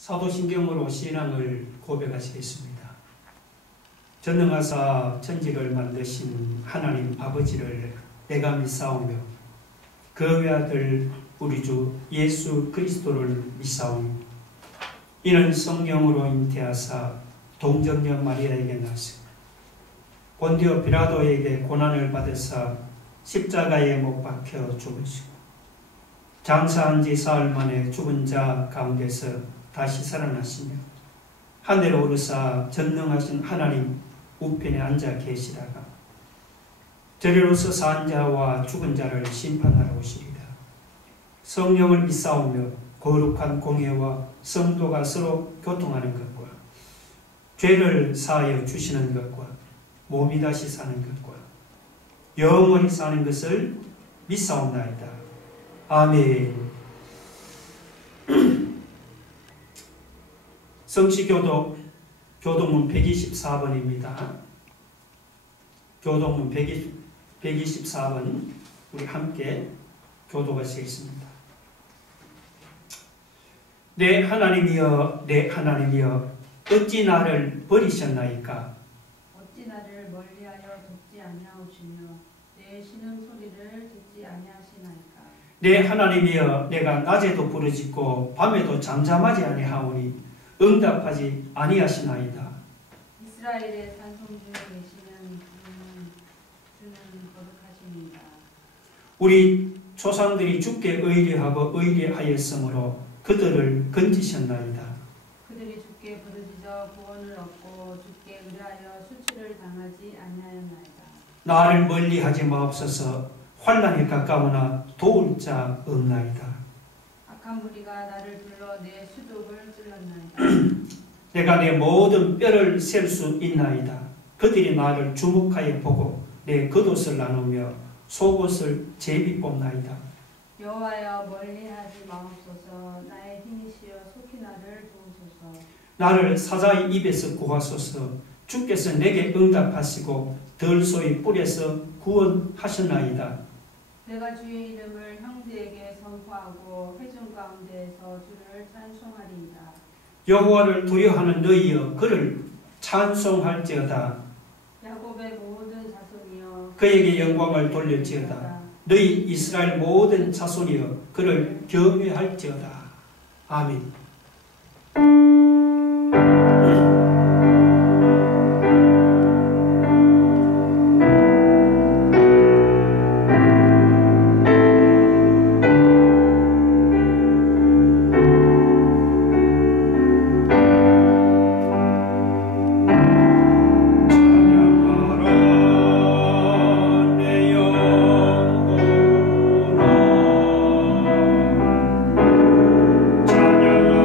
사도신경으로 신앙을 고백하시겠습니다. 전능하사 천지를 만드신 하나님 아버지를 내가 믿사오며 그 외아들 우리 주 예수 그리스도를 믿사오니 이는 성령으로 잉태하사 동정녀 마리아에게 나시고 본디오 빌라도에게 고난을 받으사 십자가에 못 박혀 죽으시고 장사한 지 사흘 만에 죽은 자 가운데서 다시 살아나시며 하늘에 오르사 전능하신 하나님 우편에 앉아 계시다가 저리로서 산 자와 죽은 자를 심판하러 오시리라. 성령을 믿사오며 거룩한 공예와 성도가 서로 교통하는 것과 죄를 사하여 주시는 것과 몸이 다시 사는 것과 영원히 사는 것을 믿사옵나이다. 아멘. 성시교도 교동문 124번입니다. 교동문 124번 우리 함께 교독하시겠습니다. 내 하나님이여 내 하나님이여 어찌 나를 버리셨나이까? 어찌 나를 멀리하여 돕지 아니하오시며 내 신음소리를 듣지 아니하시나이까? 내 하나님이여 내가 낮에도 부르짖고 밤에도 잠잠하지 아니하오니 응답하지 아니하시나이다. 이스라엘의 산성 중에 계시는 주는 거룩하십니다. 우리 조상들이 주께 의뢰하고 의뢰하였으므로 그들을 건지셨나이다. 그들이 주께 부르짖어 구원을 얻고 주께 의뢰하여 수치를 당하지 아니하였나이다. 나를 멀리하지 마옵소서. 환난이 가까우나 도울 자 없나이다. 악한 무리가 나를 불러 내 수족을 찔렀나이다. 내가 내 모든 뼈를 셀 수 있나이다. 그들이 나를 주목하여 보고 내 겉옷을 나누며 속옷을 제비 뽑나이다. 여호와여 멀리하지 마옵소서. 나의 힘이시여 속히 나를 도우소서. 나를 사자의 입에서 구하소서. 주께서 내게 응답하시고 들소의 뿔에서 구원하셨나이다. 내가 주의 이름을 형제에게 선포하고 회중 가운데에서 주를 찬송하리이다. 여호와를 두려워하는 너희여 그를 찬송할지어다. 야곱의 모든 자손이여 그에게 영광을 돌릴지어다. 너희 이스라엘 모든 자손이여 그를 경외할지어다. 아멘. 찬양하라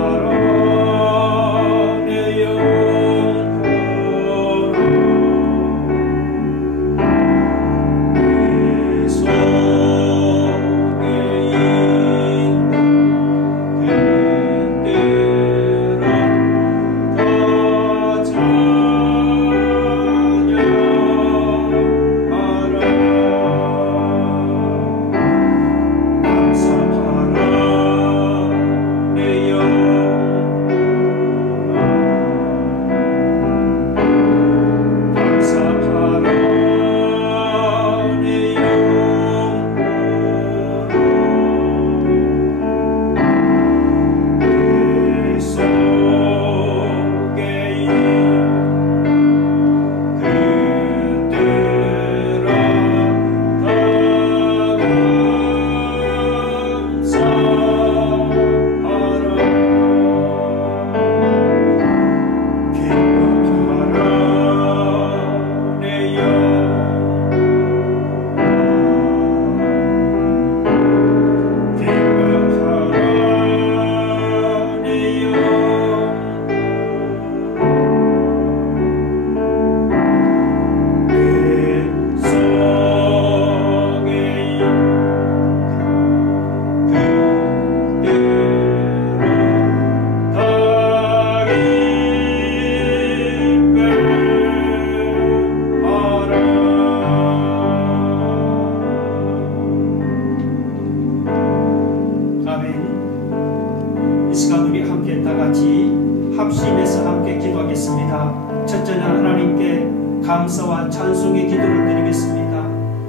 다 같이 합심해서 함께 기도하겠습니다. 첫째는 하나님께 감사와 찬송의 기도를 드리겠습니다.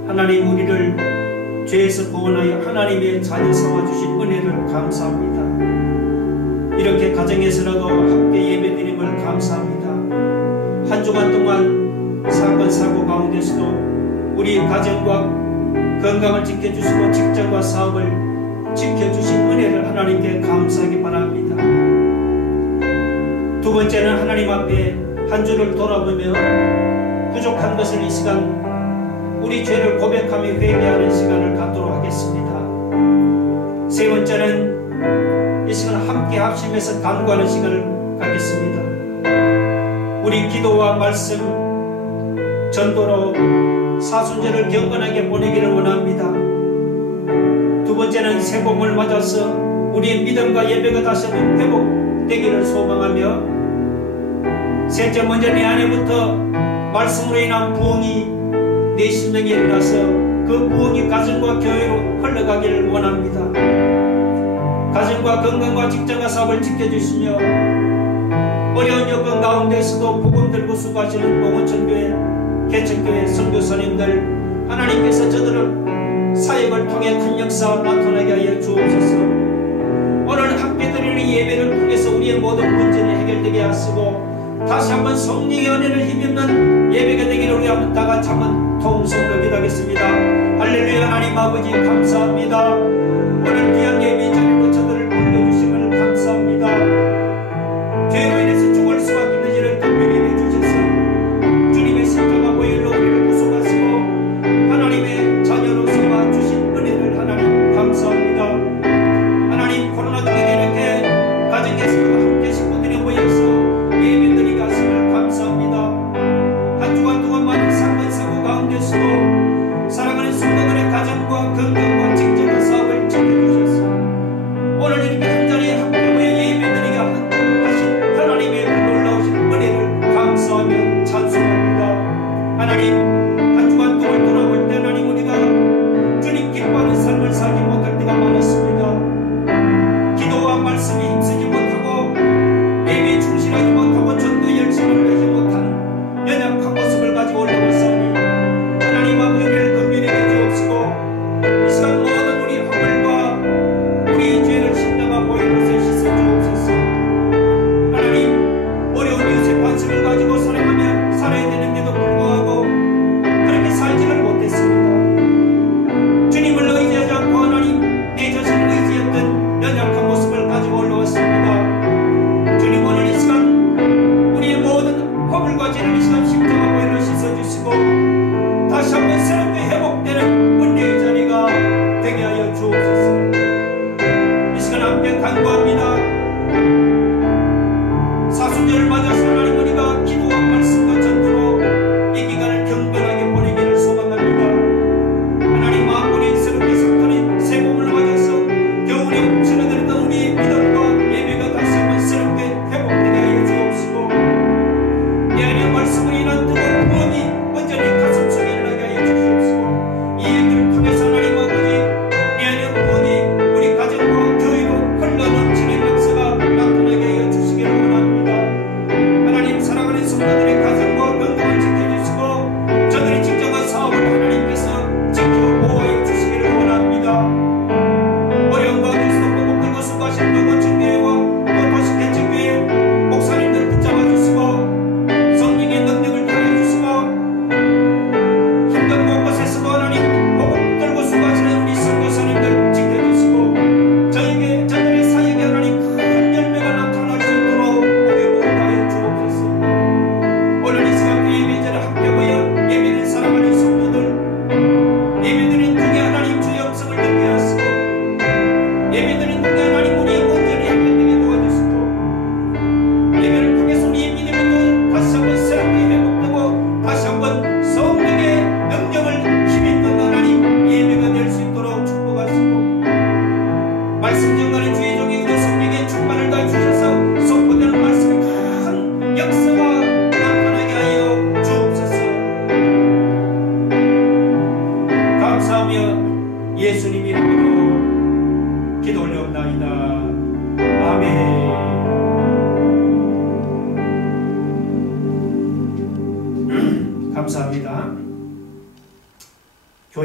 하나님, 우리를 죄에서 구원하여 하나님의 자녀 삼아주신 은혜를 감사합니다. 이렇게 가정에서라도 함께 예배드림을 감사합니다. 한 주간 동안 사건 사고 가운데서도 우리 가정과 건강을 지켜주시고 직장과 사업을 지켜주신 은혜를 하나님께 감사하기 바랍니다. 두 번째는 하나님 앞에 한 주를 돌아보며 부족한 것을 이 시간 우리 죄를 고백하며 회개하는 시간을 갖도록 하겠습니다. 세 번째는 이 시간 함께 합심해서 간구하는 시간을 갖겠습니다. 우리 기도와 말씀, 전도로 사순절을 경건하게 보내기를 원합니다. 두 번째는 새봄을 맞아서 우리의 믿음과 예배가 다시 한번 회복되기를 소망하며, 셋째, 먼저 내 안에부터 말씀으로 인한 부흥이 내 심령에 일어나서 그 부흥이 가정과 교회로 흘러가기를 원합니다. 가정과 건강과 직장과 사업을 지켜주시며 어려운 여건 가운데서도 복음 들고 수고하시는 농어촌교회, 개척교회 선교사님들, 하나님께서 저들을 사역을 통해 큰 역사 나타나게 하여 주옵소서. 오늘 함께 드리는 예배를 통해서 우리의 모든 문제를 해결되게 하시고 다시 한번 성령의 은혜를 힘입는 예배가 되기를 우리 한번 다 같이 한번 통성으로 기도하겠습니다. 할렐루야. 하나님 아버지 감사합니다. 오늘 귀한 예배 자리로 저들을 불러주심을 감사합니다. 죄로 인해서 죽을 수밖에 없는 이를 감명해 주셔서 주님의 십자가 보혈로 우리를 구속하시고 하나님의 자녀로 삼아주신 은혜를 하나님 감사합니다. 하나님, 코로나 등에 이렇게 가정에서도 함께 식구들이 모여서 예배드리게 하심을 감사합니다. 한 주간 동안 많은 사건 사고 가운데서도 사랑하는 성도들의 가정과 건강과 직장과 사업을 지켜주셔서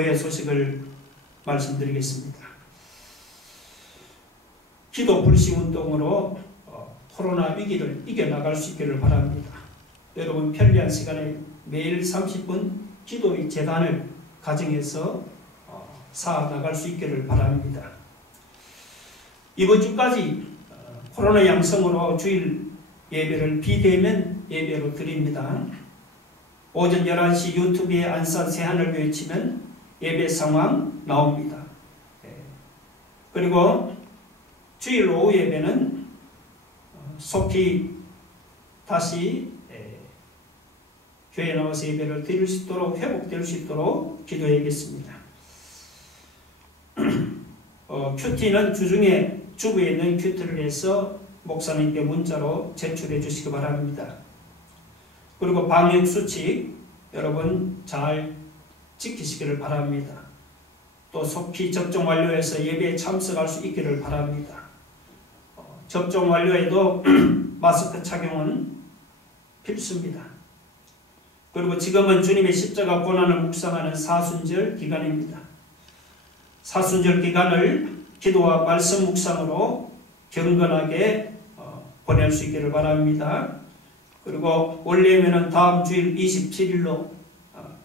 교회 소식을 말씀드리겠습니다. 기도 불씨 운동으로 코로나 위기를 이겨나갈 수 있기를 바랍니다. 여러분 편리한 시간에 매일 30분 기도의 재단을 가정에서 쌓아나갈 수 있기를 바랍니다. 이번 주까지 코로나 양성으로 주일 예배를 비대면 예배로 드립니다. 오전 11시 유튜브에 안산 새하늘교회 치면 예배 상황 나옵니다. 그리고 주일 오후 예배는 속히 다시 교회에 나와서 예배를 드릴 수 있도록 회복될 수 있도록 기도해야겠습니다. 큐티는 주중에 주부에 있는 큐티를 해서 목사님께 문자로 제출해 주시기 바랍니다. 그리고 방역수칙 여러분 잘 지키시기를 바랍니다. 또 속히 접종 완료해서 예배에 참석할 수 있기를 바랍니다. 접종 완료에도 마스크 착용은 필수입니다. 그리고 지금은 주님의 십자가 고난을 묵상하는 사순절 기간입니다. 사순절 기간을 기도와 말씀 묵상으로 경건하게 보낼 수 있기를 바랍니다. 그리고 원래 예배는 다음 주일 27일로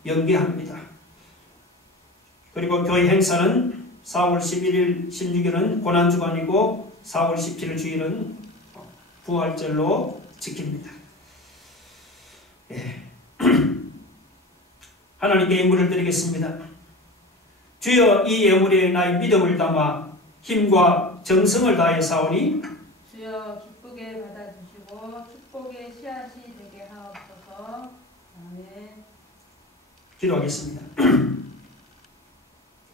연기합니다. 그리고 교회 행사는 4월 11일, 16일은 고난주간이고 4월 17일 주일은 부활절로 지킵니다. 하나님께 예물을 드리겠습니다. 주여 이 예물에 나의 믿음을 담아 힘과 정성을 다해 사오니 주여 기쁘게 받아주시고 축복의 씨앗이 되게 하옵소서. 아멘. 기도하겠습니다.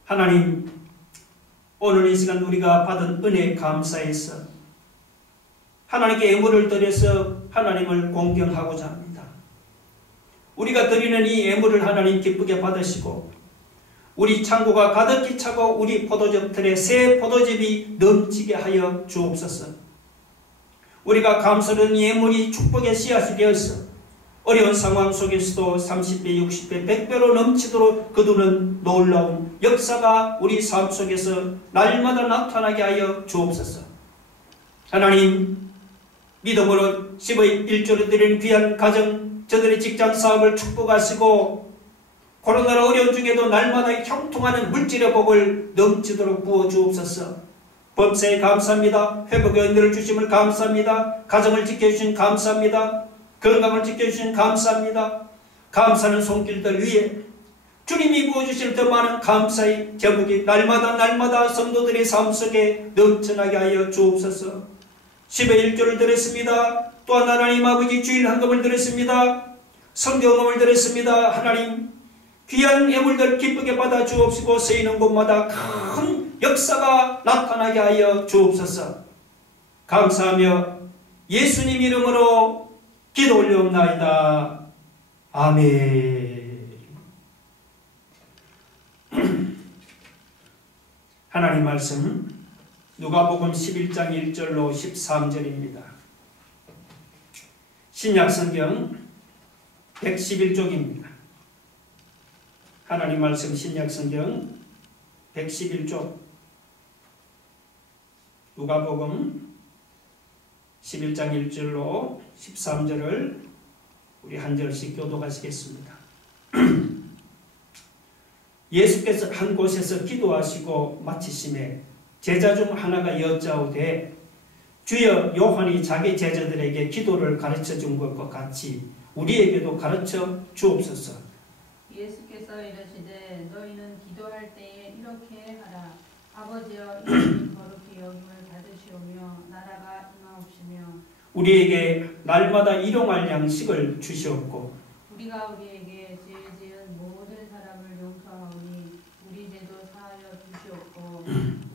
하나님, 오늘 이 시간 우리가 받은 은혜에 감사해서 하나님께 예물을 드려서 하나님을 공경하고자 합니다. 우리가 드리는 이 예물을 하나님 기쁘게 받으시고 우리 창고가 가득히 차고 우리 포도즙틀에 새 포도즙이 넘치게 하여 주옵소서. 우리가 감사하는 예물이 축복의 씨앗이 되어서 어려운 상황 속에서도 30배, 60배, 100배로 넘치도록 거두는 놀라운 역사가 우리 삶 속에서 날마다 나타나게 하여 주옵소서. 하나님, 믿음으로 10의 1조를 드리는 귀한 가정, 저들의 직장 사업을 축복하시고 코로나로 어려운 중에도 날마다 형통하는 물질의 복을 넘치도록 부어주옵소서. 범사에 감사합니다. 회복의 은혜를 주심을 감사합니다. 가정을 지켜주신 감사합니다. 건강을 지켜주신 감사합니다. 감사하는 손길들 위에 주님이 부어주실 더 많은 감사의 제목이 날마다 성도들의 삶 속에 넘쳐나게 하여 주옵소서. 10의 1조를 드렸습니다. 또한 하나님 아버지 주일 헌금을 드렸습니다. 성경음을 드렸습니다. 하나님 귀한 예물들 기쁘게 받아 주옵시고 쓰이는 곳마다 큰 역사가 나타나게 하여 주옵소서. 감사하며 예수님 이름으로 기도 올려옵나이다. 아멘. 하나님 말씀 누가복음 11장 1절로 13절입니다. 신약성경 111쪽입니다. 하나님 말씀 신약성경 111쪽 누가복음 11장 1절로 13절을 우리 한 절씩 교독하시겠습니다. 예수께서 한 곳에서 기도하시고 마치심에 제자 중 하나가 여짜오되 주여 요한이 자기 제자들에게 기도를 가르쳐 준 것과 같이 우리에게도 가르쳐 주옵소서. 예수께서 이르시되 너희는 기도할 때에 이렇게 하라. 아버지여 이름이 거룩히 여김을 받으시오며 나라가 임하옵시며 우리에게 날마다 일용할 양식을 주시옵고 우리가 우리에게 죄 지은 모든 사람을 용서하오니 우리 죄도 사하여 주시옵고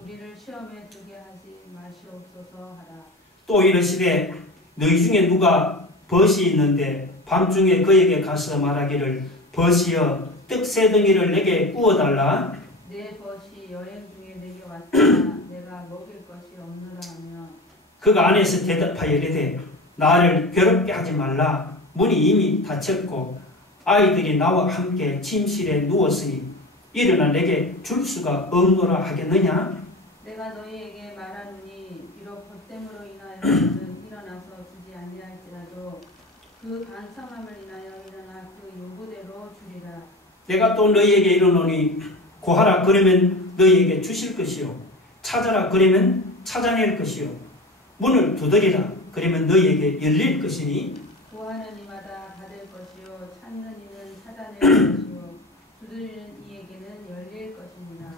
우리를 시험에 들게 하지 마시옵소서 하라. 또 이르시되 너희 중에 누가 벗이 있는데 밤중에 그에게 가서 말하기를 벗이여 떡 세 덩이를 내게 구워달라. 내 벗이 여행 중에 내게 왔으나 내가 먹일 것이 없느라 하며 그가 안에서 대답하여 이르되 나를 괴롭게 하지 말라. 문이 이미 닫혔고 아이들이 나와 함께 침실에 누웠으니 일어나 내게 줄 수가 없노라 하겠느냐? 내가 너희에게 말하노니 비록 벗됨으로 인하여는 일어나서 주지 아니할지라도 그 간청함을 인하여 일어나 그 요구대로 주리라. 내가 또 너희에게 이르노니 구하라 그러면 너희에게 주실 것이요 찾아라 그러면 찾아낼 것이요 문을 두드리라 그러면 너희에게 열릴 것이니 구하는 이마다 받을 것이요 찾는 이는 찾아낼 것이요 두드리는 이에게는 열릴 것이니라.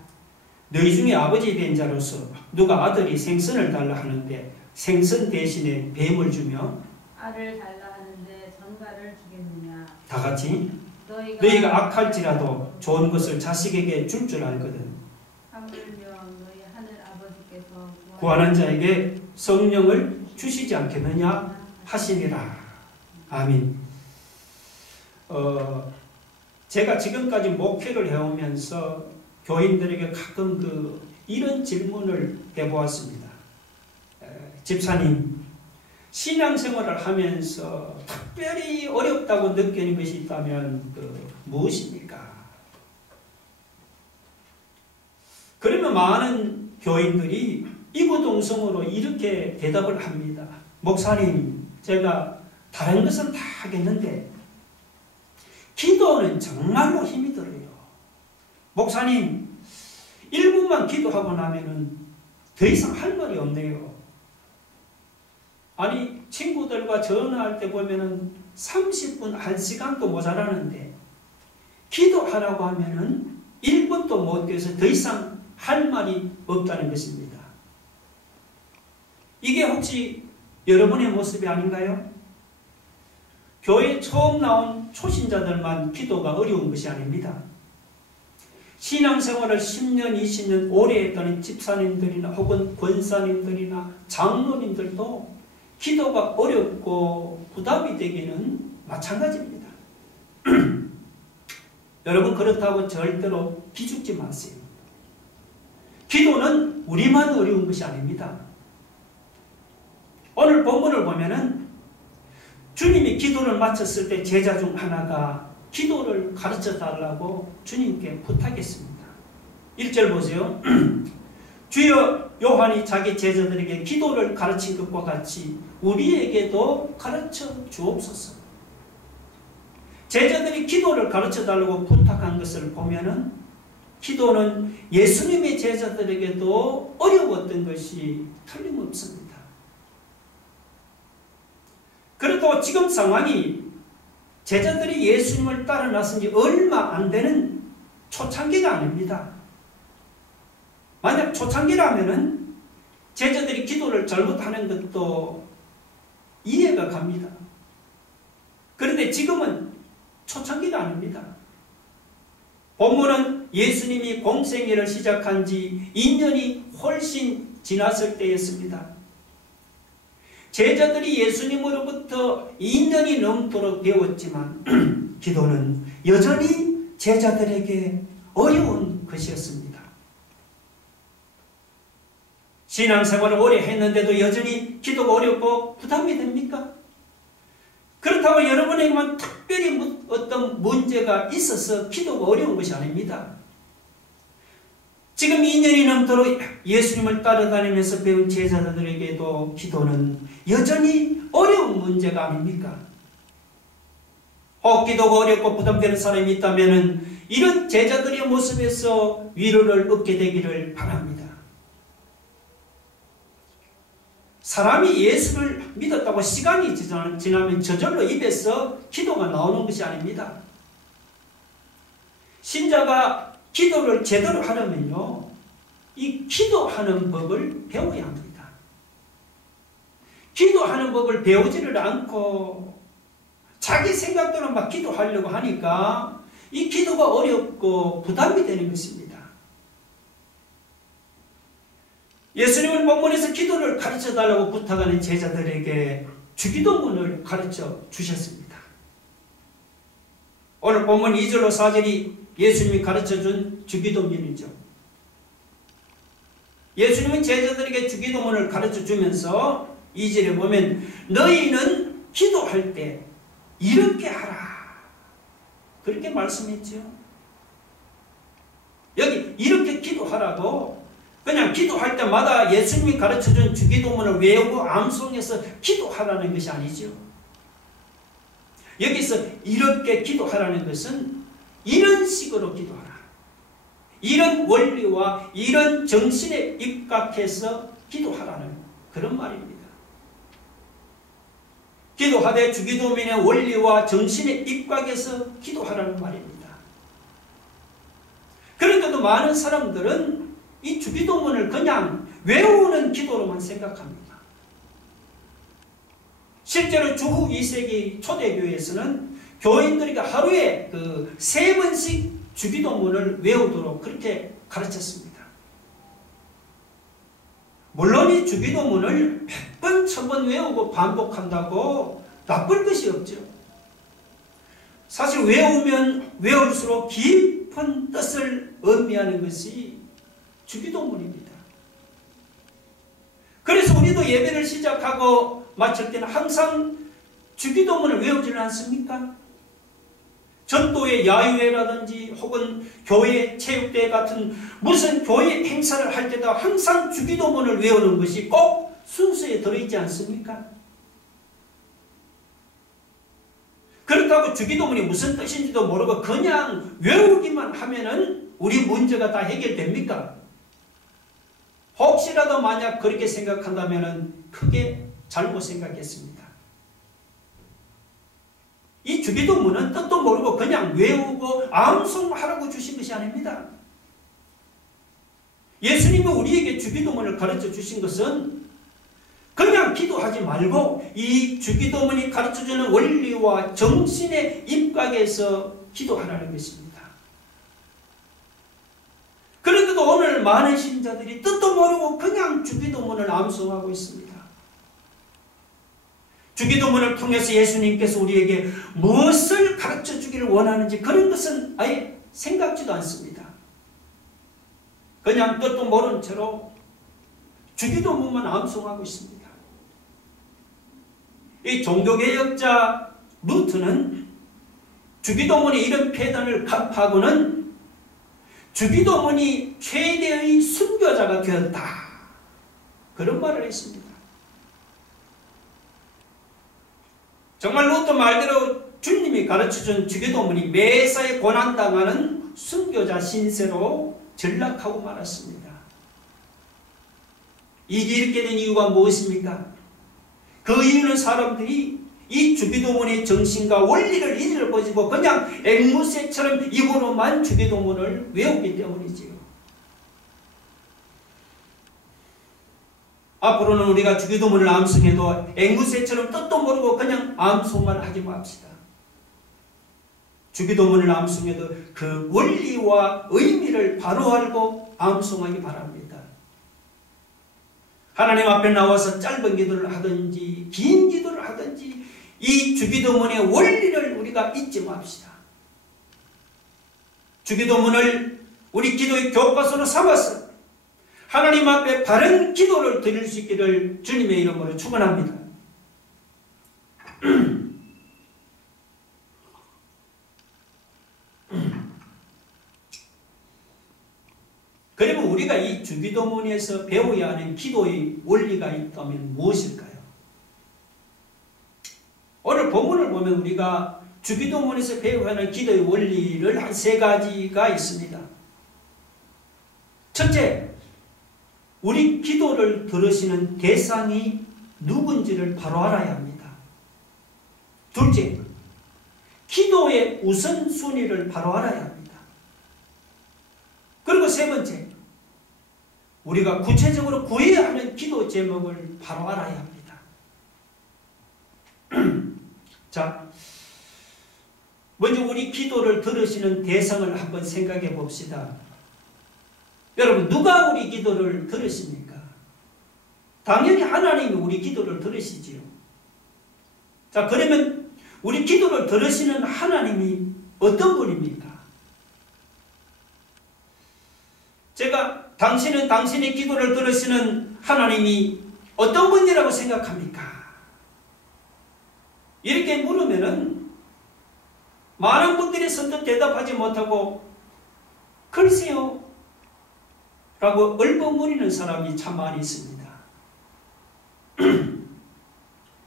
너희 중에 아버지 된 자로서 누가 아들이 생선을 달라 하는데 생선 대신에 뱀을 주며 알을 달라 하는데 전갈을 주겠느냐. 다 같이 너희가 악할지라도 좋은 것을 자식에게 줄 줄 알거든. 하물며 너희 하늘 아버지께서 구하는 자에게 성령을 주시지 않겠느냐 하시니라. 아멘. 제가 지금까지 목회를 해오면서 교인들에게 가끔 이런 질문을 해보았습니다. 집사님, 신앙생활을 하면서 특별히 어렵다고 느끼는 것이 있다면 무엇입니까? 그러면 많은 교인들이 이구동성으로 이렇게 대답을 합니다. 목사님, 제가 다른 것은 다 하겠는데 기도는 정말로 힘이 들어요. 목사님, 1분만 기도하고 나면은 더 이상 할 말이 없네요. 아니, 친구들과 전화할 때 보면은 30분, 1시간도 모자라는데 기도하라고 하면은 1분도 못 돼서 더 이상 할 말이 없다는 것입니다. 이게 혹시 여러분의 모습이 아닌가요? 교회 처음 나온 초신자들만 기도가 어려운 것이 아닙니다. 신앙생활을 10년, 20년 오래 했다는 집사님들이나 혹은 권사님들이나 장로님들도 기도가 어렵고 부담이 되기는 마찬가지입니다. 여러분, 그렇다고 절대로 기죽지 마세요. 기도는 우리만 어려운 것이 아닙니다. 오늘 본문을 보면은 주님이 기도를 마쳤을 때 제자 중 하나가 기도를 가르쳐 달라고 주님께 부탁했습니다. 1절 보세요. 주여, 요한이 자기 제자들에게 기도를 가르친 것과 같이 우리에게도 가르쳐 주옵소서. 제자들이 기도를 가르쳐 달라고 부탁한 것을 보면은 기도는 예수님의 제자들에게도 어려웠던 것이 틀림없습니다. 그래도 지금 상황이 제자들이 예수님을 따라 나선 지 얼마 안 되는 초창기가 아닙니다. 만약 초창기라면은 제자들이 기도를 잘못하는 것도 이해가 갑니다. 그런데 지금은 초창기가 아닙니다. 본문은 예수님이 공생애를 시작한 지 2년이 훨씬 지났을 때였습니다. 제자들이 예수님으로부터 2년이 넘도록 배웠지만 기도는 여전히 제자들에게 어려운 것이었습니다. 신앙생활을 오래 했는데도 여전히 기도가 어렵고 부담이 됩니까? 그렇다고 여러분에게만 특별히 어떤 문제가 있어서 기도가 어려운 것이 아닙니다. 지금 2년이 넘도록 예수님을 따라다니면서 배운 제자들에게도 기도는 여전히 어려운 문제가 아닙니까? 기도가 어렵고 부담되는 사람이 있다면 이런 제자들의 모습에서 위로를 얻게 되기를 바랍니다. 사람이 예수를 믿었다고 시간이 지나면 저절로 입에서 기도가 나오는 것이 아닙니다. 신자가 기도를 제대로 하려면요, 이 기도하는 법을 배워야 합니다. 기도하는 법을 배우지를 않고 자기 생각대로 막 기도하려고 하니까 이 기도가 어렵고 부담이 되는 것입니다. 예수님은 본문에서 기도를 가르쳐 달라고 부탁하는 제자들에게 주기도문을 가르쳐 주셨습니다. 오늘 본문 2절로 4절이 예수님이 가르쳐준 주기도문이죠. 예수님은 제자들에게 주기도문을 가르쳐주면서 2절에 보면 너희는 기도할 때 이렇게 하라, 그렇게 말씀했죠. 여기 이렇게 기도하라고 그냥 기도할 때마다 예수님이 가르쳐준 주기도문을 외우고 암송해서 기도하라는 것이 아니죠. 여기서 이렇게 기도하라는 것은 이런 식으로 기도하라. 이런 원리와 이런 정신에 입각해서 기도하라는 그런 말입니다. 기도하되 주기도문의 원리와 정신에 입각해서 기도하라는 말입니다. 그런데도 많은 사람들은 이 주기도문을 그냥 외우는 기도로만 생각합니다. 실제로 주후 2세기 초대교회에서는 교인들이 하루에 3번씩 주기도문을 외우도록 그렇게 가르쳤습니다. 물론 이 주기도문을 100번, 1000번 외우고 반복한다고 나쁠 것이 없죠. 사실 외우면 외울수록 깊은 뜻을 의미하는 것이 주기도문입니다. 그래서 우리도 예배를 시작하고 마칠 때는 항상 주기도문을 외우지는 않습니까? 전도의 야유회라든지 혹은 교회 체육대회 같은 무슨 교회 행사를 할 때도 항상 주기도문을 외우는 것이 꼭 순서에 들어있지 않습니까? 그렇다고 주기도문이 무슨 뜻인지도 모르고 그냥 외우기만 하면은 우리 문제가 다 해결됩니까? 혹시라도 만약 그렇게 생각한다면 크게 잘못 생각했습니다. 이 주기도문은 뜻도 모르고 그냥 외우고 암송하라고 주신 것이 아닙니다. 예수님이 우리에게 주기도문을 가르쳐 주신 것은 그냥 기도하지 말고 이 주기도문이 가르쳐주는 원리와 정신에 입각해서 기도하라는 것입니다. 그런데도 오늘 많은 신자들이 뜻도 모르고 그냥 주기도문을 암송하고 있습니다. 주기도문을 통해서 예수님께서 우리에게 무엇을 가르쳐 주기를 원하는지 그런 것은 아예 생각지도 않습니다. 그냥 뜻도 모른 채로 주기도문만 암송하고 있습니다. 이 종교개혁자 루트는 주기도문의 이런 폐단을 간파하고는 주기도문이 최대의 순교자가 되었다. 그런 말을 했습니다. 정말 루터 말대로 주님이 가르쳐준 주기도문이 매사에 고난당하는 순교자 신세로 전락하고 말았습니다. 이게 이렇게 된 이유가 무엇입니까? 그 이유는 사람들이 이 주기도문의 정신과 원리를 잊어버리고 그냥 앵무새처럼 입으로만 주기도문을 외우기 때문이지요. 앞으로는 우리가 주기도문을 암송해도 앵무새처럼 뜻도 모르고 그냥 암송만 하지 맙시다. 주기도문을 암송해도 그 원리와 의미를 바로 알고 암송하기 바랍니다. 하나님 앞에 나와서 짧은 기도를 하든지 긴 기도를 하든지 이 주기도문의 원리를 우리가 잊지 맙시다. 주기도문을 우리 기도의 교과서로 삼아서 하나님 앞에 바른 기도를 드릴 수 있기를 주님의 이름으로 축원합니다. 그리고 우리가 이 주기도문에서 배워야 하는 기도의 원리가 있다면 무엇일까요? 오늘 본문을 보면 우리가 주기도문에서 배워야 하는 기도의 원리를 한 3가지가 있습니다. 첫째, 우리 기도를 들으시는 대상이 누군지를 바로 알아야 합니다. 둘째, 기도의 우선순위를 바로 알아야 합니다. 그리고 세 번째, 우리가 구체적으로 구해야 하는 기도 제목을 바로 알아야 합니다. 자, 먼저 우리 기도를 들으시는 대상을 한번 생각해 봅시다. 여러분, 누가 우리 기도를 들으십니까? 당연히 하나님이 우리 기도를 들으시지요. 자, 그러면 우리 기도를 들으시는 하나님이 어떤 분입니까? 제가 당신은 당신의 기도를 들으시는 하나님이 어떤 분이라고 생각합니까? 이렇게 물으면은 많은 분들이 선뜻 대답하지 못하고 글쎄요, 라고 얼버무리는 사람이 참 많이 있습니다.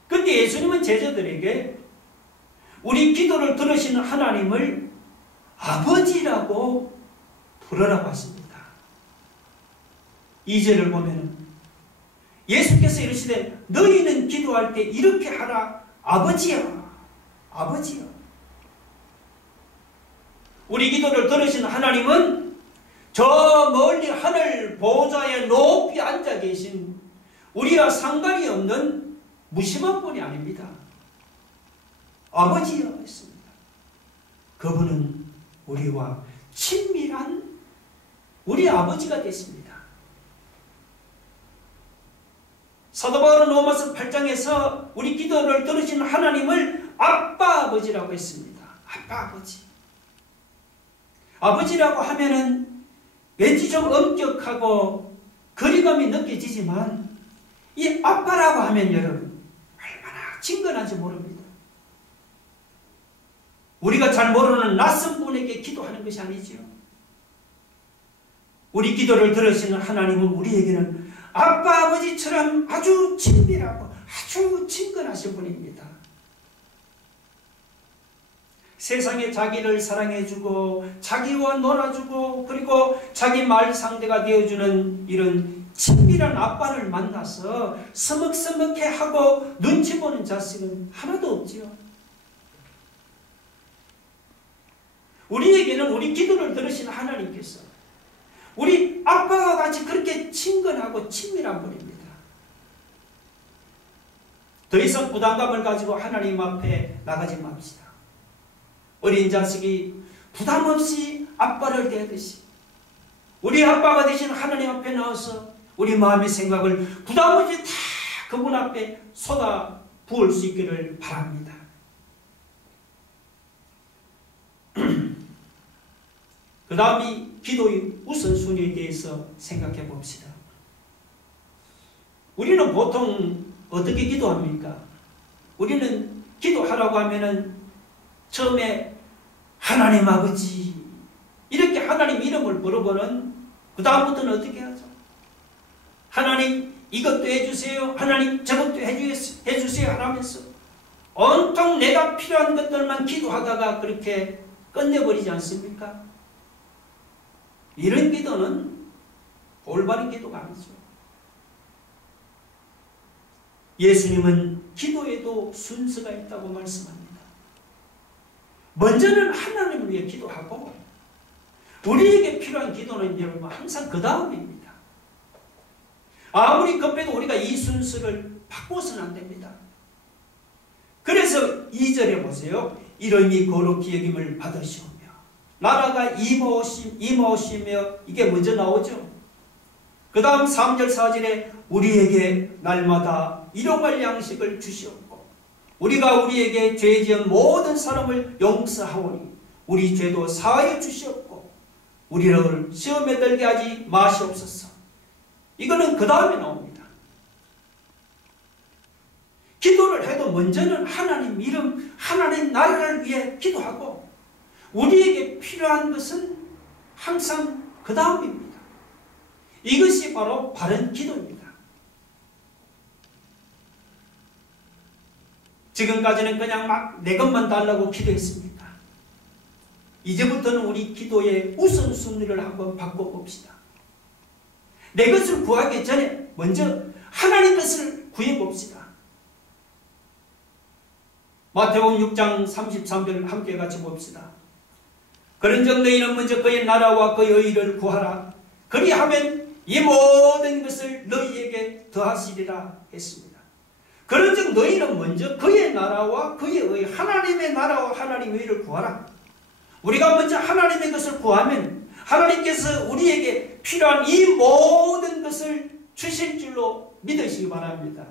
그런데 예수님은 제자들에게 우리 기도를 들으시는 하나님을 아버지라고 부르라고 하십니다. 2절을 보면 예수께서 이르시되 너희는 기도할 때 이렇게 하라. 아버지야, 아버지야. 우리 기도를 들으시는 하나님은 저 멀리 하늘 보좌에 높이 앉아 계신 우리와 상관이 없는 무심한 분이 아닙니다. 아버지여 했습니다. 그분은 우리와 친밀한 우리 아버지가 됐습니다. 사도 바울은 로마서 8장에서 우리 기도를 들으시는 하나님을 아빠 아버지라고 했습니다. 아빠 아버지. 아버지라고 하면은 왠지 좀 엄격하고 거리감이 느껴지지만 이 아빠라고 하면 여러분 얼마나 친근한지 모릅니다. 우리가 잘 모르는 낯선 분에게 기도하는 것이 아니죠. 우리 기도를 들으시는 하나님은 우리에게는 아빠 아버지처럼 아주 친밀하고 아주 친근하신 분입니다. 세상에 자기를 사랑해주고 자기와 놀아주고 그리고 자기 말 상대가 되어주는 이런 친밀한 아빠를 만나서 서먹서먹해하고 눈치 보는 자식은 하나도 없지요. 우리에게는 우리 기도를 들으시는 하나님께서 우리 아빠와 같이 그렇게 친근하고 친밀한 분입니다. 더 이상 부담감을 가지고 하나님 앞에 나가지 맙시다. 어린 자식이 부담 없이 아빠를 대하듯이 우리 아빠가 되신 하나님 앞에 나와서 우리 마음의 생각을 부담 없이 다 그분 앞에 쏟아 부을 수 있기를 바랍니다. 그 다음이 기도의 우선순위에 대해서 생각해 봅시다. 우리는 보통 어떻게 기도합니까? 우리는 기도하라고 하면은 처음에 하나님 아버지 이렇게 하나님 이름을 부르고는 그 다음부터는 어떻게 하죠? 하나님 이것도 해주세요. 하나님 저것도 해주세요 하면서 온통 내가 필요한 것들만 기도하다가 그렇게 끝내버리지 않습니까? 이런 기도는 올바른 기도가 아니죠. 예수님은 기도에도 순서가 있다고 말씀합니다. 먼저는 하나님을 위해 기도하고 우리에게 필요한 기도는 여러분 항상 그 다음입니다. 아무리 급해도 우리가 이 순서를 바꿔서는 안 됩니다. 그래서 2절에 보세요. 이름이 거룩히 여김을 받으시오며 나라가 임하오시며 이게 먼저 나오죠. 그 다음 3절 4절에 우리에게 날마다 일용할 양식을 주시옵고 우리가 우리에게 죄 지은 모든 사람을 용서하오니 우리 죄도 사하여 주시옵고 우리를 시험에 들게 하지 마시옵소서. 이거는 그 다음에 나옵니다. 기도를 해도 먼저는 하나님 이름, 하나님 나라를 위해 기도하고 우리에게 필요한 것은 항상 그 다음입니다. 이것이 바로 바른 기도입니다. 지금까지는 그냥 막 내 것만 달라고 기도했습니다. 이제부터는 우리 기도의 우선순위를 한번 바꿔봅시다. 내 것을 구하기 전에 먼저 하나님 것을 구해봅시다. 마태복음 6장 33절 함께 같이 봅시다. 그런즉 너희는 먼저 그의 나라와 그의 의를 구하라. 그리하면 이 모든 것을 너희에게 더하시리라 했습니다. 그런즉 너희는 먼저 그의 나라와 그의 의, 하나님의 나라와 하나님의 의를 구하라. 우리가 먼저 하나님의 것을 구하면 하나님께서 우리에게 필요한 이 모든 것을 주실 줄로 믿으시기 바랍니다.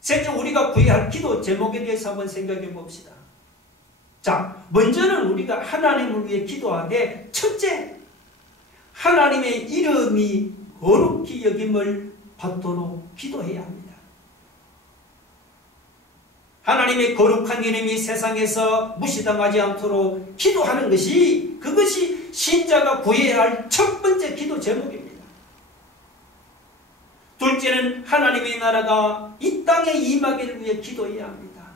셋째, 우리가 구해야 할 기도 제목에 대해서 한번 생각해 봅시다. 자, 먼저는 우리가 하나님을 위해 기도하되 첫째, 하나님의 이름이 거룩히 여김을 받도록 기도해야 합니다. 하나님의 거룩한 이름이 세상에서 무시당하지 않도록 기도하는 것이, 그것이 신자가 구해야 할 첫 번째 기도 제목입니다. 둘째는 하나님의 나라가 이 땅에 임하기를 위해 기도해야 합니다.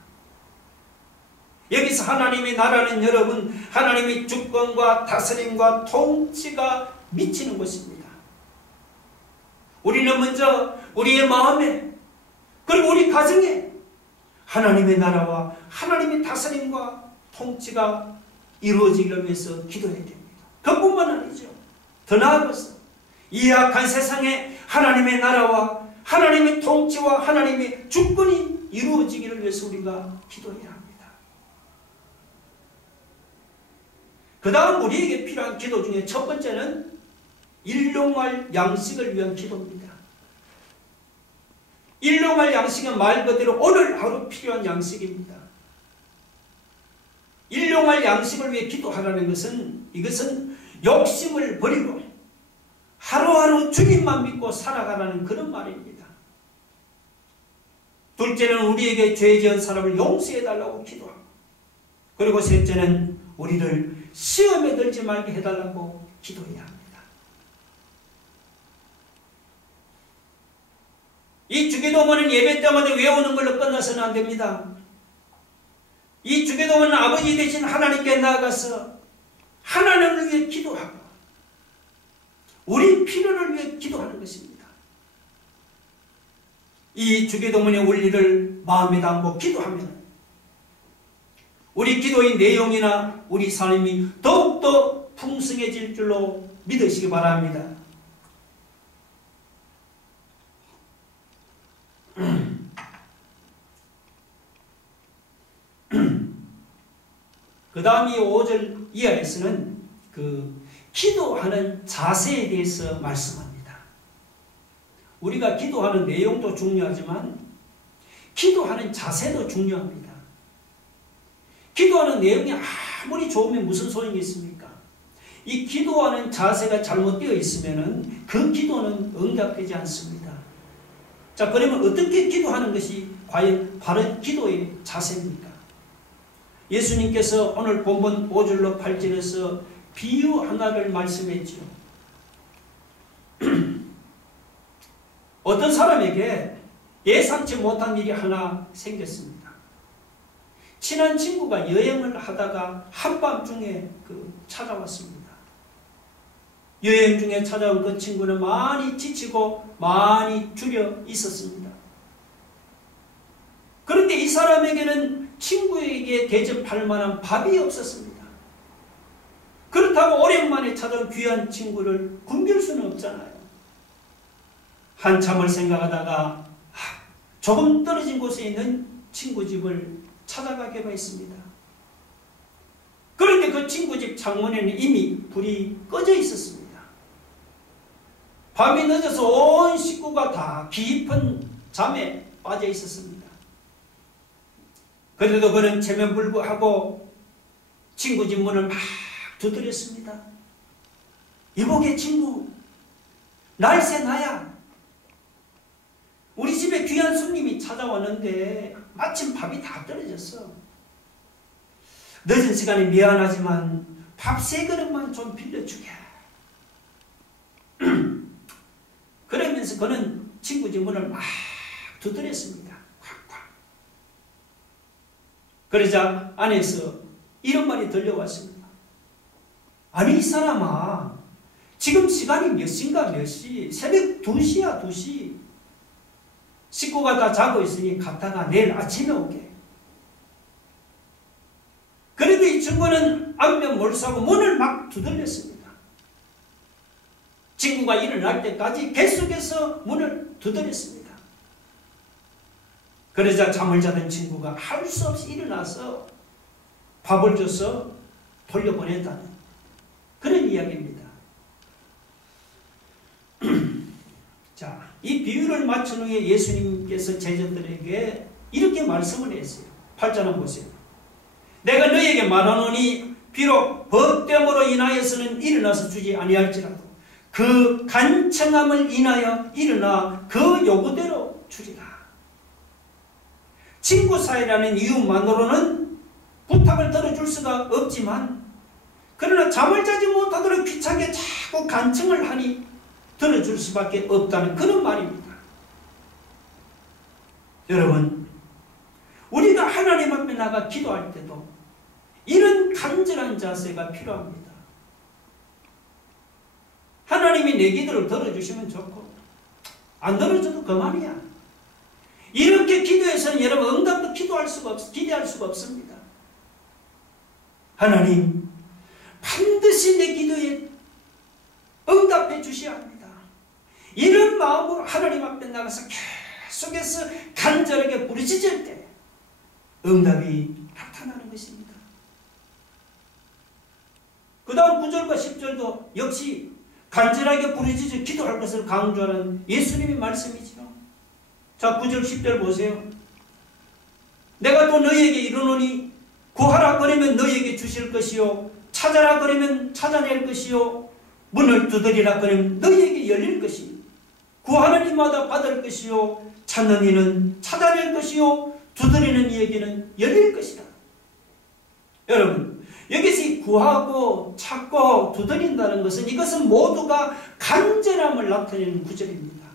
여기서 하나님의 나라는 여러분, 하나님의 주권과 다스림과 통치가 미치는 것입니다. 우리는 먼저 우리의 마음에, 그리고 우리 가정에 하나님의 나라와 하나님의 다스림과 통치가 이루어지기를 위해서 기도해야 됩니다. 그뿐만 아니죠. 더 나아가서 이 악한 세상에 하나님의 나라와 하나님의 통치와 하나님의 주권이 이루어지기를 위해서 우리가 기도해야 합니다. 그 다음 우리에게 필요한 기도 중에 첫 번째는 일용할 양식을 위한 기도입니다. 일용할 양식은 말 그대로 오늘 하루 필요한 양식입니다. 일용할 양식을 위해 기도하라는 것은, 이것은 욕심을 버리고 하루하루 주님만 믿고 살아가라는 그런 말입니다. 둘째는 우리에게 죄 지은 사람을 용서해달라고 기도하고, 그리고 셋째는 우리를 시험에 들지 말게 해달라고 기도해야 합니다. 이 주기도문은 예배 때마다 외우는 걸로 끝나서는 안 됩니다. 이 주기도문은 아버지 되신 하나님께 나아가서 하나님을 위해 기도하고 우리 필요를 위해 기도하는 것입니다. 이 주기도문의 원리를 마음에 담고 기도하면 우리 기도의 내용이나 우리 삶이 더욱더 풍성해질 줄로 믿으시기 바랍니다. 그 다음 이 5절 이하에서는 기도하는 자세에 대해서 말씀합니다. 우리가 기도하는 내용도 중요하지만 기도하는 자세도 중요합니다. 기도하는 내용이 아무리 좋으면 무슨 소용이 있습니까? 이 기도하는 자세가 잘못되어 있으면 그 기도는 응답되지 않습니다. 자, 그러면 어떻게 기도하는 것이 과연 바른 기도의 자세입니까? 예수님께서 오늘 본문 5절로 8절에서 비유 하나를 말씀했죠. 어떤 사람에게 예상치 못한 일이 하나 생겼습니다. 친한 친구가 여행을 하다가 한밤중에 찾아왔습니다. 여행 중에 찾아온 그 친구는 많이 지치고 많이 줄여 있었습니다. 그런데 이 사람에게는 친구에게 대접할 만한 밥이 없었습니다. 그렇다고 오랜만에 찾아온 귀한 친구를 굶길 수는 없잖아요. 한참을 생각하다가 조금 떨어진 곳에 있는 친구 집을 찾아가기로 했습니다. 그런데 그 친구 집 창문에는 이미 불이 꺼져 있었습니다. 밤이 늦어서 온 식구가 다 깊은 잠에 빠져 있었습니다. 그래도 그는 체면불구하고 친구 집 문을 막 두드렸습니다. 이보게 친구, 날새 나야. 우리 집에 귀한 손님이 찾아왔는데 마침 밥이 다 떨어졌어. 늦은 시간에 미안하지만 밥 3그릇만 좀 빌려주게. 그러면서 그는 친구 집 문을 막 두드렸습니다. 그러자 안에서 이런 말이 들려왔습니다. 아니, 이 사람아, 지금 시간이 몇 시인가 몇 시? 새벽 2시야 2시. 식구가 다 자고 있으니 갔다가 내일 아침에 오게. 그래도 이 친구는 안면 몰수하고 문을 막 두들렸습니다. 친구가 일어날 때까지 계속해서 문을 두드렸습니다. 그러자 잠을 자던 친구가 할 수 없이 일어나서 밥을 줘서 돌려보냈다는 그런 이야기입니다. 자, 이 비유를 마친 후에 예수님께서 제자들에게 이렇게 말씀을 했어요. 8절 한번 보세요. 내가 너희에게 말하노니 비록 법됨으로 인하여서는 일어나서 주지 아니할지라도 그 간청함을 인하여 일어나 그 요구대로 주리라. 친구 사이라는 이유만으로는 부탁을 들어줄 수가 없지만, 그러나 잠을 자지 못하도록 귀찮게 자꾸 간청을 하니 들어줄 수밖에 없다는 그런 말입니다. 여러분, 우리가 하나님 앞에 나가 기도할 때도 이런 간절한 자세가 필요합니다. 하나님이 내 기도를 들어주시면 좋고 안 들어줘도 그만이야. 이렇게 기도해서는 여러분 응답도 기대할 수가 없습니다. 하나님 반드시 내 기도에 응답해 주셔야 합니다. 이런 마음으로 하나님 앞에 나가서 계속해서 간절하게 부르짖을 때 응답이 나타나는 것입니다. 그 다음 9절과 10절도 역시 간절하게 부르짖어 기도할 것을 강조하는 예수님의 말씀이지요. 자, 9절 10절 보세요. 내가 또 너희에게 이르노니 구하라 그러면 너희에게 주실 것이요 찾아라 그러면 찾아낼 것이요 문을 두드리라 그러면 너희에게 열릴 것이요 구하는 이마다 받을 것이요 찾는 이는 찾아낼 것이요 두드리는 이에게는 열릴 것이다. 여러분, 여기서 이 구하고 찾고 두드린다는 것은 이것은 모두가 간절함을 나타내는 구절입니다.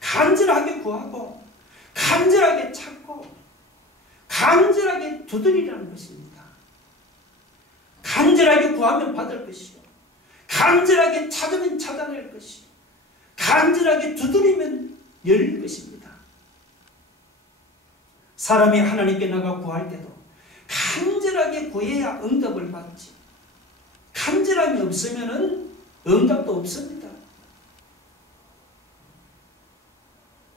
간절하게 구하고 간절하게 찾고 간절하게 두드리라는 것입니다. 간절하게 구하면 받을 것이요 간절하게 찾으면 찾아낼 것이요 간절하게 두드리면 열릴 것입니다. 사람이 하나님께 나가 구할 때도 간절하게 구해야 응답을 받지, 간절함이 없으면 응답도 없습니다.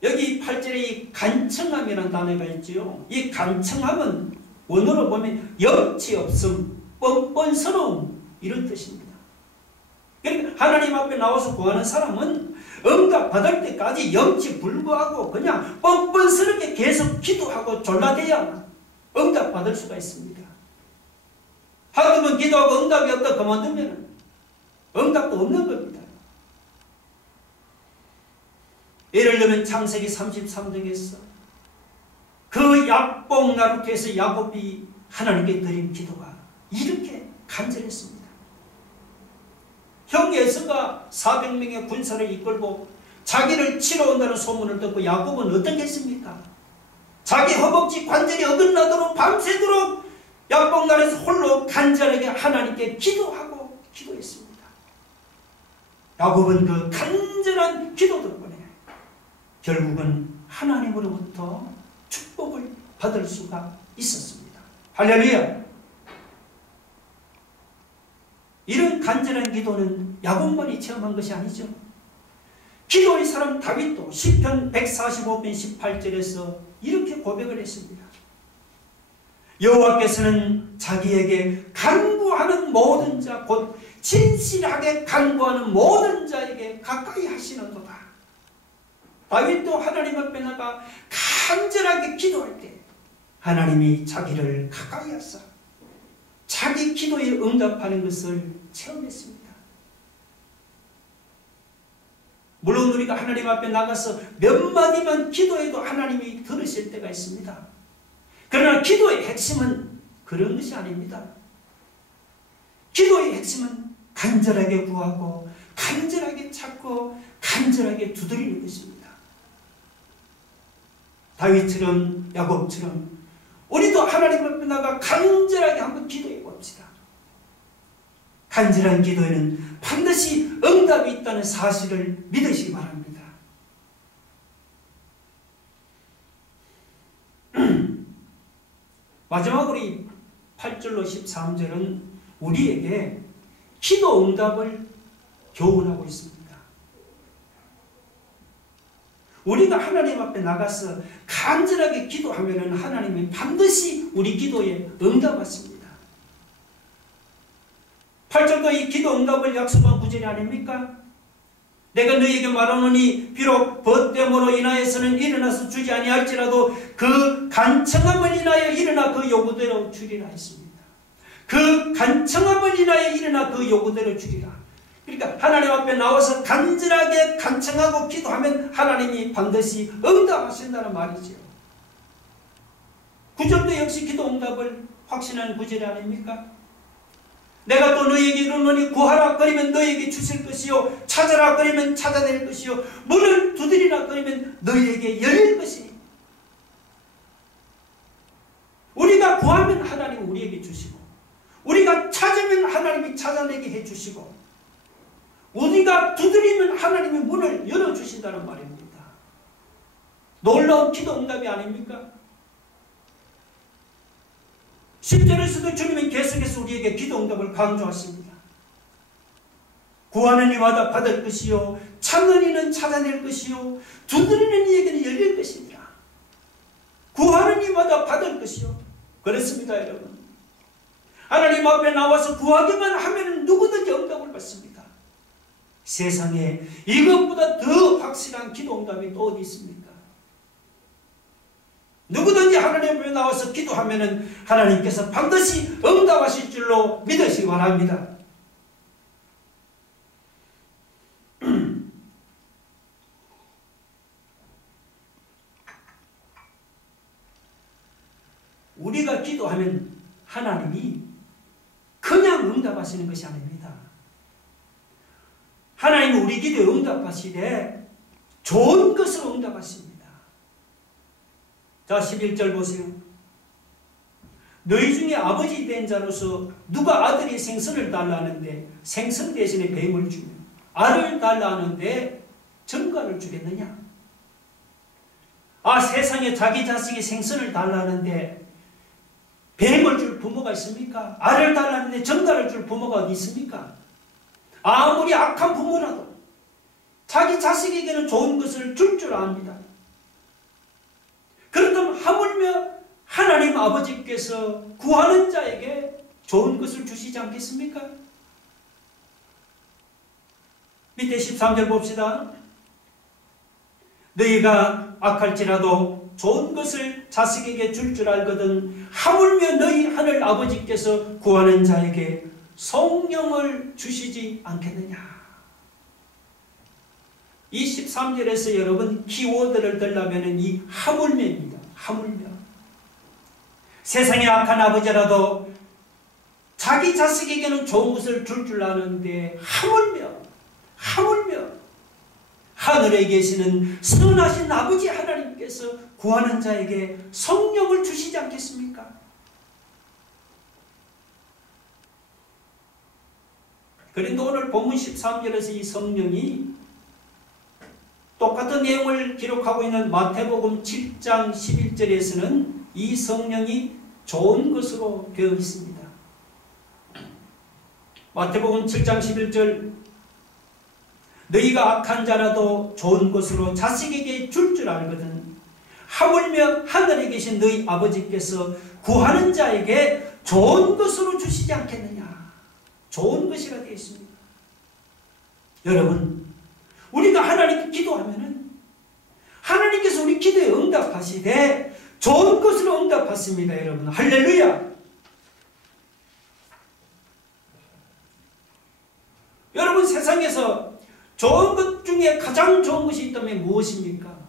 여기 8절에 이 간청함이라는 단어가 있지요. 이 간청함은 원어로 보면 염치 없음, 뻔뻔스러움 이런 뜻입니다. 그러니까 하나님 앞에 나와서 구하는 사람은 응답 받을 때까지 염치 불구하고 그냥 뻔뻔스럽게 계속 기도하고 졸라대야 응답 받을 수가 있습니다. 한두 번 기도하고 응답이 없다 그만두면 응답도 없는 겁니다. 예를 들면 창세기 33장에서 그 야복 나루터에서 야곱이 하나님께 드린 기도가 이렇게 간절했습니다. 형 에서가 400명의 군사를 이끌고 자기를 치러 온다는 소문을 듣고 야곱은 어떻게 했습니까? 자기 허벅지 관절이 어긋나도록 밤새도록 야복날에서 홀로 간절하게 하나님께 기도하고 기도했습니다. 야곱은 그 간절한 기도 덕분에 결국은 하나님으로부터 축복을 받을 수가 있었습니다. 할렐루야! 이런 간절한 기도는 야곱만이 체험한 것이 아니죠. 기도의 사람 다윗도 시편 145편 18절에서 이렇게 고백을 했습니다. 여호와께서는 자기에게 간구하는 모든 자, 곧 진실하게 간구하는 모든 자에게 가까이 하시는도다. 다윗도 하나님 앞에 나가 간절하게 기도할 때 하나님이 자기를 가까이 하사 자기 기도에 응답하는 것을 체험했습니다. 물론 우리가 하나님 앞에 나가서 몇 마디만 기도해도 하나님이 들으실 때가 있습니다. 그러나 기도의 핵심은 그런 것이 아닙니다. 기도의 핵심은 간절하게 구하고 간절하게 찾고 간절하게 두드리는 것입니다. 다윗처럼 야곱처럼 우리도 하나님 앞에 나가 간절하게 한번 기도해 봅시다. 간절한 기도에는 반드시 응답이 있다는 사실을 믿으시기 바랍니다. 마지막으로 이 8절로 13절은 우리에게 기도 응답을 교훈하고 있습니다. 우리가 하나님 앞에 나가서 간절하게 기도하면 하나님은 반드시 우리 기도에 응답하십니다. 8절도 이 기도 응답을 약속한 구절이 아닙니까? 내가 너희에게 말하노니 비록 벗됨으로 인하여서는 일어나서 주지 아니할지라도 그 간청함을 인하여 일어나 그 요구대로 주리라 했습니다. 그 간청함을 인하여 일어나 그 요구대로 주리라. 그러니까 하나님 앞에 나와서 간절하게 간청하고 기도하면 하나님이 반드시 응답하신다는 말이죠. 구절도 역시 기도 응답을 확신하는 구절이 아닙니까? 내가 또 너에게 이르노니 구하라 그러면 너에게 주실 것이요 찾아라 그러면 찾아낼 것이요 문을 두드리라 그러면 너에게 열릴 것이니 우리가 구하면 하나님은 우리에게 주시고 우리가 찾으면 하나님이 찾아내게 해주시고 우리가 두드리면 하나님이 문을 열어주신다는 말입니다. 놀라운 기도 응답이 아닙니까? 10절에서도 주님은 계속해서 우리에게 기도 응답을 강조하십니다. 구하는 이마다 받을 것이요 찾는 이는 찾아낼 것이요 두드리는 이에게는 열릴 것이니라. 구하는 이마다 받을 것이요. 그렇습니다, 여러분. 하나님 앞에 나와서 구하기만 하면 누구든지 응답을 받습니다. 세상에 이것보다 더 확실한 기도 응답이 또 어디 있습니까? 누구든지 하나님 앞에 나와서 기도하면 하나님께서 반드시 응답하실 줄로 믿으시기 바랍니다. 우리가 기도하면 하나님이 그냥 응답하시는 것이 아닙니다. 하나님은 우리 기도에 응답하시되 좋은 것으로 응답하십니다. 자, 11절 보세요. 너희 중에 아버지 된 자로서 누가 아들이 생선을 달라 하는데 생선 대신에 뱀을 주며 알을 달라 하는데 전갈을 주겠느냐? 세상에 자기 자식이 생선을 달라 하는데 뱀을 줄 부모가 있습니까? 알을 달라 하는데 전갈을 줄 부모가 어디 있습니까? 아무리 악한 부모라도 자기 자식에게는 좋은 것을 줄 줄 압니다. 그렇다면 하물며 하나님 아버지께서 구하는 자에게 좋은 것을 주시지 않겠습니까? 밑에 13절 봅시다. 너희가 악할지라도 좋은 것을 자식에게 줄 줄 알거든 하물며 너희 하늘 아버지께서 구하는 자에게 성령을 주시지 않겠느냐. 이 13절에서 여러분 키워드를 들려면 이 하물며입니다. 하물며. 세상에 악한 아버지라도 자기 자식에게는 좋은 것을 줄 줄 아는데 하물며 하늘에 계시는 선하신 아버지 하나님께서 구하는 자에게 성령을 주시지 않겠습니까? 그런데 오늘 본문 13절에서 이 성령이 똑같은 내용을 기록하고 있는 마태복음 7장 11절에서는 이 성령이 좋은 것으로 되어 있습니다. 마태복음 7장 11절 너희가 악한 자라도 좋은 것으로 자식에게 줄 줄 알거든 하물며 하늘에 계신 너희 아버지께서 구하는 자에게 좋은 것으로 주시지 않겠느냐. 좋은 것이라 되어 있습니다. 여러분, 우리가 하나님께 기도하면은 하나님께서 우리 기도에 응답하시되 좋은 것으로 응답하십니다. 여러분, 할렐루야. 여러분, 세상에서 좋은 것 중에 가장 좋은 것이 있다면 무엇입니까?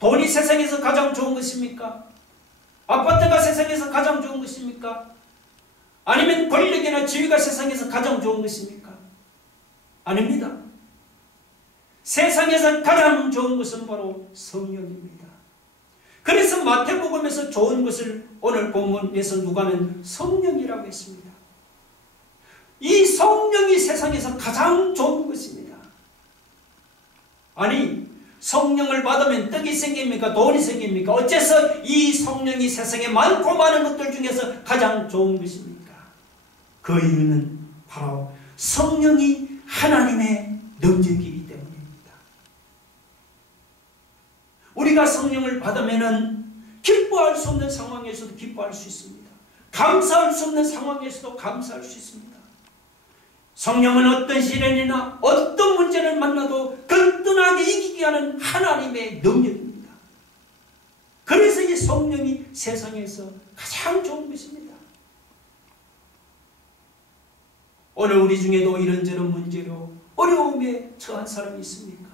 돈이 세상에서 가장 좋은 것입니까? 아파트가 세상에서 가장 좋은 것입니까? 아니면 권력이나 지위가 세상에서 가장 좋은 것입니까? 아닙니다. 세상에서 가장 좋은 것은 바로 성령입니다. 그래서 마태복음에서 좋은 것을 오늘 본문에서 누가는 성령이라고 했습니다. 이 성령이 세상에서 가장 좋은 것입니다. 아니, 성령을 받으면 떡이 생깁니까? 돈이 생깁니까? 어째서 이 성령이 세상에 많고 많은 것들 중에서 가장 좋은 것입니까? 그 이유는 바로 성령이 하나님의 능력이기 때문입니다. 우리가 성령을 받으면 기뻐할 수 없는 상황에서도 기뻐할 수 있습니다. 감사할 수 없는 상황에서도 감사할 수 있습니다. 성령은 어떤 시련이나 어떤 문제를 만나도 거뜬하게 이기게 하는 하나님의 능력입니다. 그래서 이 성령이 세상에서 가장 좋은 것입니다. 오늘 우리 중에도 이런저런 문제로 어려움에 처한 사람이 있습니까?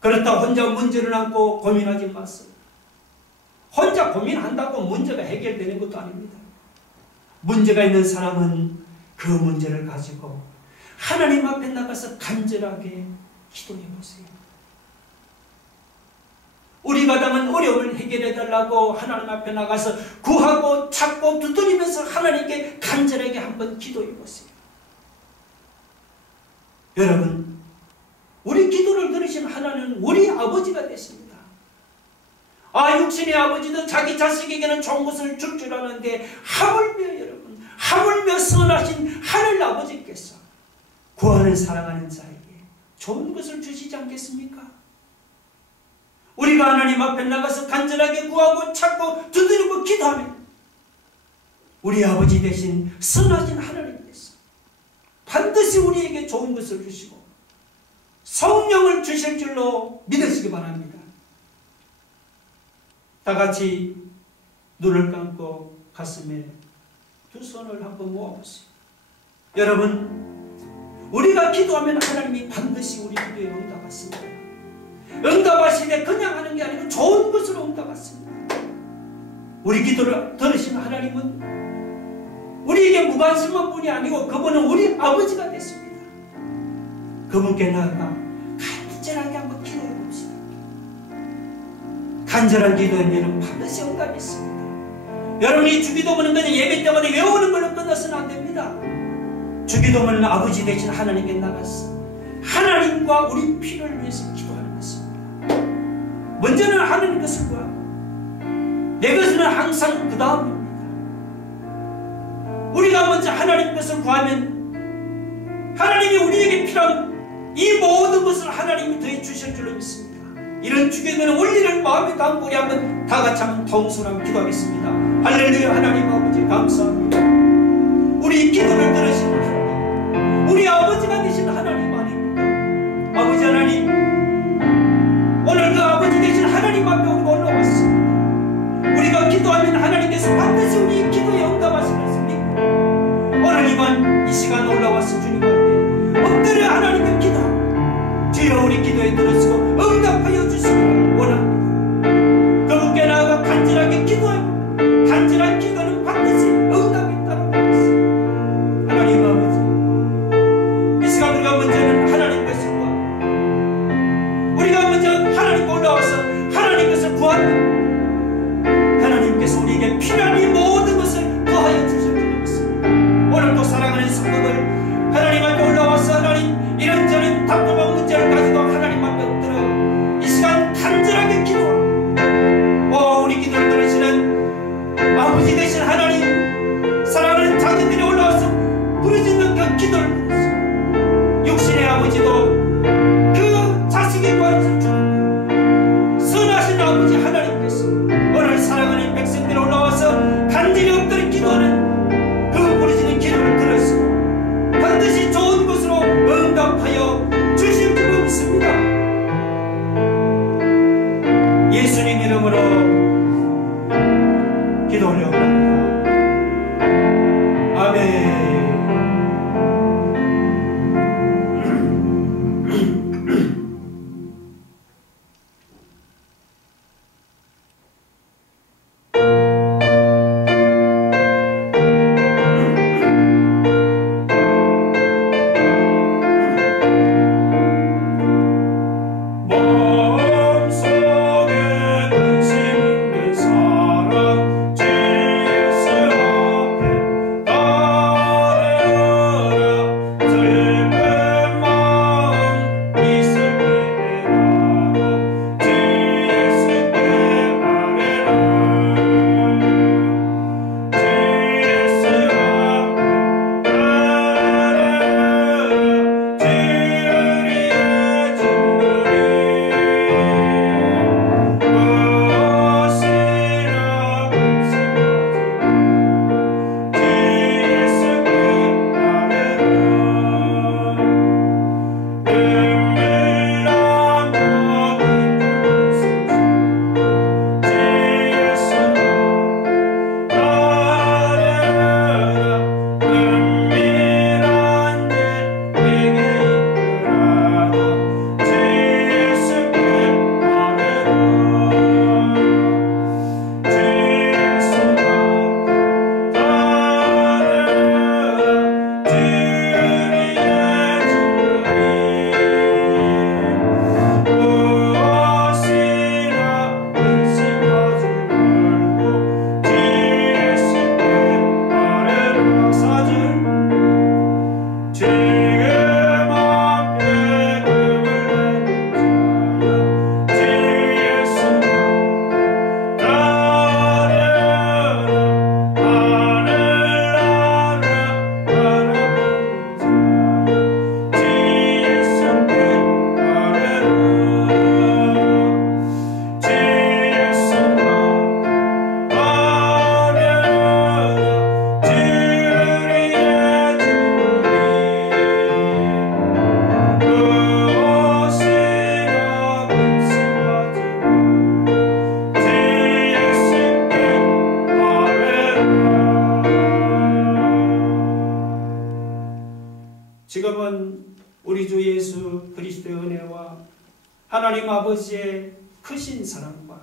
그렇다 혼자 문제를 안고 고민하지 마세요. 혼자 고민한다고 문제가 해결되는 것도 아닙니다. 문제가 있는 사람은 그 문제를 가지고 하나님 앞에 나가서 간절하게 기도해 보세요. 우리가 당한 어려움을 해결해 달라고 하나님 앞에 나가서 구하고 찾고 두드리면서 하나님께 간절하게 한번 기도해 보세요. 여러분, 우리 기도를 들으신 하나님은 우리 아버지가 되십니다. 육신의 아버지도 자기 자식에게는 좋은 것을 줄 줄 아는데 하물며 여러분, 하물며 선하신 하늘 아버지께서 구하는 사랑하는 자에게 좋은 것을 주시지 않겠습니까? 우리가 하나님 앞에 나가서 간절하게 구하고 찾고 두드리고 기도하면 우리 아버지 되신 선하신 하나님께서 반드시 우리에게 좋은 것을 주시고 성령을 주실 줄로 믿으시기 바랍니다. 다 같이 눈을 감고 가슴에 두 손을 한번 모아보세요. 여러분, 우리가 기도하면 하나님이 반드시 우리 기도에 응답하십니다. 응답하시되 그냥 하는 게 아니고 좋은 것으로 응답하십니다. 우리 기도를 들으신 하나님은 우리에게 무관심한 분이 아니고 그분은 우리 아버지가 됐습니다. 그분께 나아가 간절하게 한번 기도해 봅시다. 간절한 기도는 여러분 반드시 응답이 있습니다. 여러분이 주기도문은 그냥 예배 때문에 외우는 걸로 끝나서는 안 됩니다. 주기도문은 아버지 되신 하나님께 나가서 하나님과 우리 필요를 위해서 기도하는 것입니다. 먼저는 하나님 것을 구하고 내 것은 항상 그 다음입니다. 우리가 먼저 하나님 것을 구하면 하나님이 우리에게 필요한 이 모든 것을 하나님이 더해 주실 줄로 믿습니다. 이런 주기도문의 원리를 마음에 담고 우리 한번 다 같이 한번 통솔하며 기도하겠습니다. 할렐루야. 하나님 아버지 감사합니다. 우리 기도를 들으시는 하나님, 우리 아버지가 되신 하나님 아닙니까? 아버지 하나님, 오늘 그 아버지 되신 하나님 앞에 우리가 올라왔습니다. 우리가 기도하면 하나님께서 반드시 우리 기도에 응답하실 것을 믿고 오늘 이번 이 시간 올라와서 주님 앞에 엎드려 하나님께 기도하고 주여 우리 기도에 들으시고 응답하여 주시기를 원합니다. 그분께 나아가 간절하게 기도하고 간절한 기도는 반드시 응답이 있다고 믿습니다. 하나님 아버지, 이 시간 우리가 먼저는 하나님 것을 구하고 우리가 먼저 하나님께 올라와서 하나님 것을 구하면 하나님께서 우리에게 필요한 이 모든 것을 더하여 주실 줄 믿습니다. 오늘도 사랑하는 성도들 하나님 앞에 올라와서 하나님 이런저런 답답한 문제를 가지고 하나님 앞에 엎드려 이 시간 간절하게 기도하고 우리 기도를 들으시는 아버지 되신 하나님, 사랑하는 자녀들이 올라와서 부르짖는 그 기도를 들으시고 육신의 아버지도 그 자식의 관심을 주는 선하신 아버지 하나님께서 오늘 사랑하는 백성들이 올라와서 간절히 엎드려 기도하는 그 부르짖는 기도를 들으시고 반드시 좋은 것으로 응답하여 주실 줄로 믿습니다. 예수님 이름으로 기도 올려옵니다. 아멘. 마음속에 근심 있는 사람 여러분, 우리 주 예수 그리스도의 은혜와 하나님 아버지의 크신 사랑과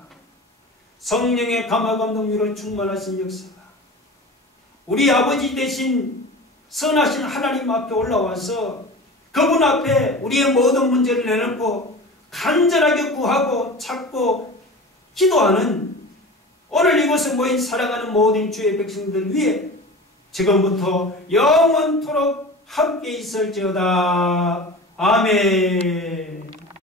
성령의 감화감동으로 충만하신 역사가 우리 아버지 대신 선하신 하나님 앞에 올라와서 그분 앞에 우리의 모든 문제를 내놓고 간절하게 구하고 찾고 기도하는 오늘 이곳에 모인 사랑하는 모든 주의 백성들 위해 지금부터 영원토록 함께 있을지어다. 아멘.